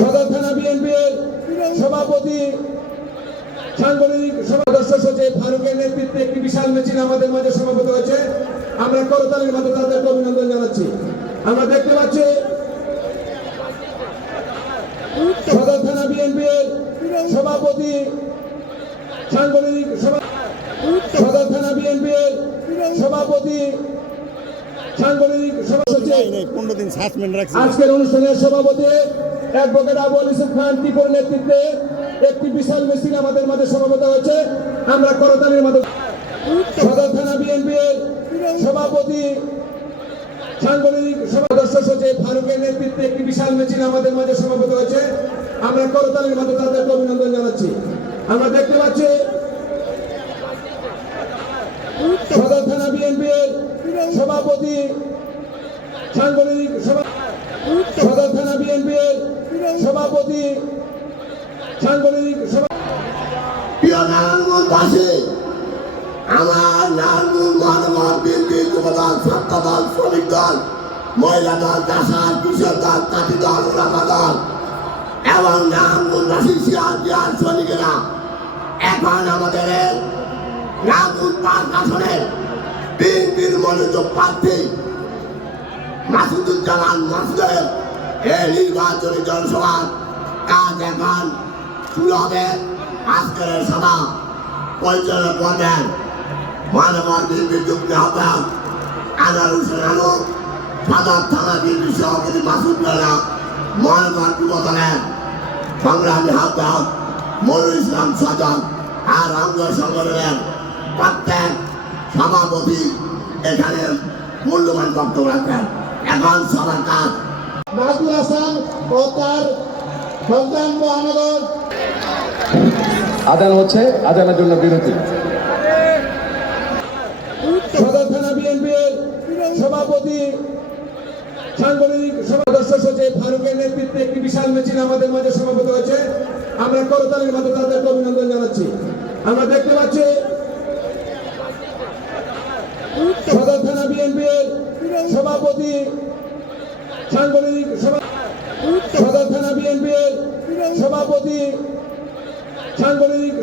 সদর থানা বিএনপির সভাপতি সাংগঠনিক সদস্য সচিব ফারুকের নেতৃত্বে একটি বিশাল মিছিল আমাদের মাঝে সমাবেত হয়েছে। আমরা করতালের মাঝে তাদেরকে অভিনন্দন জানাচ্ছি। আমরা দেখতে পাচ্ছি সদর থানা বিএনপির সভাপতি সাংগঠনিক সভা সদর থানা বিএনপির সভাপতি সাংগঠনিক সভা সচিব। আজকের অনুষ্ঠানের সভাপতি অ্যাডভোকেট আবু আল খান টিপুর নেতৃত্বে একটি বিশাল মিছিল আমাদের মাঝে সমাবেত হয়েছে। আমরা করতালির মাঝে সদর থানা বিএনপির সভাপতি, সাংগঠনিক সদস্য সচিব ফারুকের নেতৃত্বে একটি বিশাল মিছিল আমাদের মাঝে সমাবেত হয়েছে। আমরা করতালির মাঝে তাদেরকে অভিনন্দন জানাচ্ছি। আমরা দেখতে পাচ্ছি সদর থানা বিএনপির সভাপতি, সাংগঠনিক সভা সদর থানা বিএনপির সভাপতি, সাংগঠনিক প্রিয় নারায়ণগঞ্জবাসী আমার নারায়ণগঞ্জ মহানগর বিএনপি ছাত্র দল শ্রমিক দল, মহিলা দল চাষার কৃষক দল তাঁতি দল দল এবং নারায়ণগঞ্জবাসী শিয়ার বিহার সৈনিকেরা এখন আমাদের নারায়ণগঞ্জ পাঁচ আসনের বিএনপির মনোযোগ প্রার্থী মাসুদুজ্জামান মাসুদের এই নির্বাচনী জনসভার কাজ এখন শুরু হবে। আজকের সভা পরিচালনা করবেন মানবর বিএনপির যুক্তি আহ্বায়ক আনার হোসেন আলু সদর থানা বিএনপি সভাপতি মাসুদ রানা মহানগর যুবদলের সংগ্রামী আহ্বায়ক মনুর ইসলাম সজন আর অঙ্গ সংগঠনের প্রত্যেক সভাপতি এখানে মূল্যবান বক্তব্য রাখবেন এখন সবার কাজ। নাজুল হাসান ও তার সন্তান মহানগর। আদান হচ্ছে আদানের জন্য বিরতি। সদর থানা বিএনপির সভাপতি সাংগঠনিক সদস্য সচিব ফারুকের নেতৃত্বে একটি বিশাল মিছিল আমাদের মাঝে সমাবেত হয়েছে। আমরা করতালির মাঝে তাদেরকে অভিনন্দন জানাচ্ছি। আমরা দেখতে পাচ্ছি সদর থানা বিএনপির সভাপতি সাংগঠনিক সদর থানা বিএনপির সভাপতি সাংগঠনিক